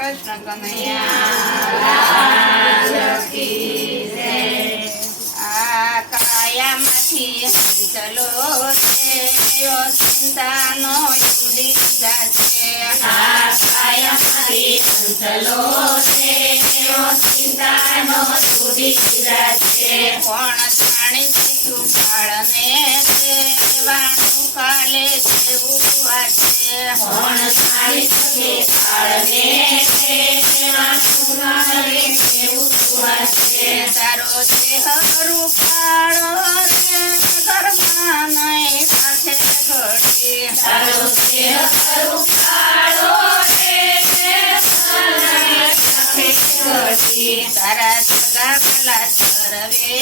કૃષ્ણ કનૈયા આ કાયામાંથી હંચલો છે ચિંતાનો ઉડી જાશે આ કાયામાંથી હંચલો છે ચિંતાનો ઉડી જાશે કોણ જાણે શીખ્યું ફળને દેવાનું કાલે કેવું વાંચે કોણ જાણી શકે કાળને વાંચે કેવું વાંચે તારો ચહેરું કાળો રે ઘરમાં નહીં પાછે ઘડી તારો ચહેરો કાળો રે તારા સગા કલા સર્વે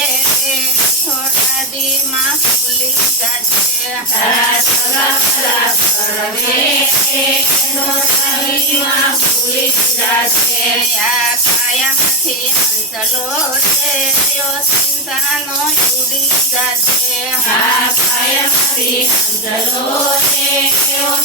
થોડા દીમાં ભૂલી જશે તારા સગા કલા સર્વે થોડીમાં ભૂલી જાશે આ કાયામાંથી હંચલો છે ચિંતાનો ઉડી જશે આ કાયામાંથી હંચલો છે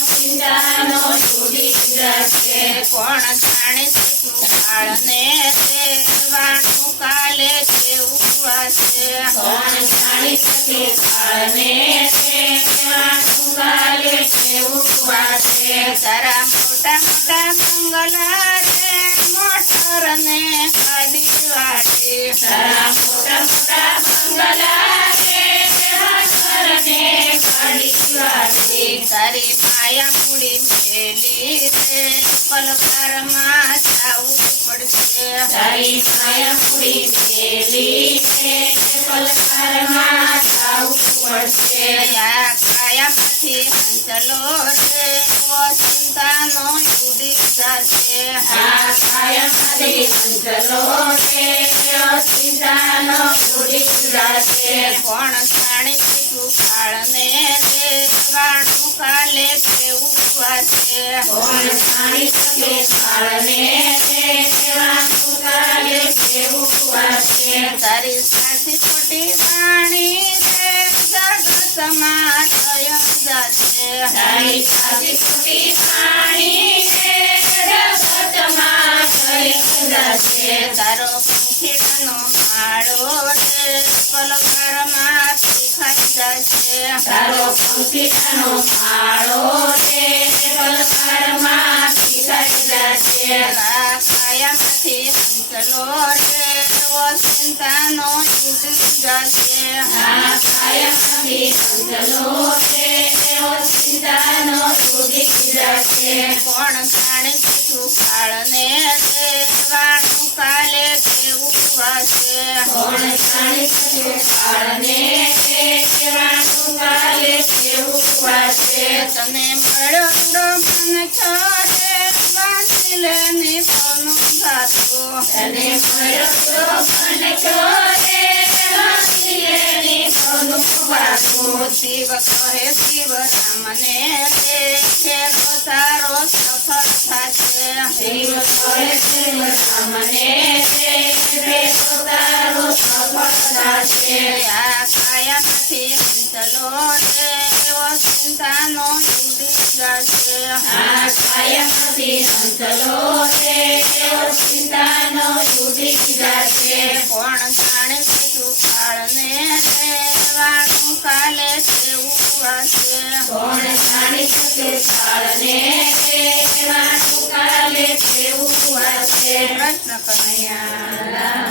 ચિંતાનો ઉડી જાશે કોણ જાણે શીખ્યું કાળને દેવાનું કાલે કેવું વાશે કોણ જાણી શકે કાળને કાલે કેવું વાંચે તારા મોટા મોટા બંગલા રે મોટર ને ગાડી વાળી તારા મોટા મોટા બંગલા રે ઘરને કાઢી વાળી તારી માયા મૂડી મેલી રે પલકારમાં જાવું પડશે તારી માયા પૂરી મેલી પલકારમાં જાવું પડશે આ કાયામાંથી હંચલો છે ચિંતાનો ઉડી જશે આ કાયામાંથી હંચલો છે ચિંતાનો ઉડી જાશે કોણ જાણે શીખ્યું કાળને દેવાનું કાલે કેવું વાંચે કોણ જાણી શકે કાળને કાલે કેવું વાંચે તારી સાચી ખોટી વાણી રે જગતમાં થય જશે તારી સાચી ખોટી પાણી જગતમાં થઈ જશે તારો પંખીડાનો માળો રે પલકારમાંથી ખાઈ જશે તારો પંખીડાનો માળો રે પલકારમાં પીસાઈ જશે આ કાયામાંથી હંચલો રે ચિંતાનો ઉડી જશે આ કાયામાંથી હંચલો રે ચિંતાનો ઉડી જશે કોણ જાણે શીખ્યું કાળને દેવાનું કાલે કેવું વાશે કોણ જાણી શકે કાળને કાલે કેવું વાંચે તને મળ્યો મન છોડે વાંચી લે નિપનું ગાતું તને મળ્યો તો મને છોડે વાંચીએની સોનું વાતું શિવ કહે શિવ રામને દેખે તો તારો સફળ થશે શિવ કહે શિવ રામને દેખે તો તારો સફળ થશે આ કાયામાંથી હંચલો રે ચિંતાનો ઉડી જશે આ કાયામાંથી હંચલો રે ચિંતાનો ઉડી જશે કોણ જાણે શીખ્યું કાળને દેવાનું કાલે કેવું વાશે કોણ જાણી શકે કાળને કાલે કેવું વાંચે કૃષ્ણ કનૈયા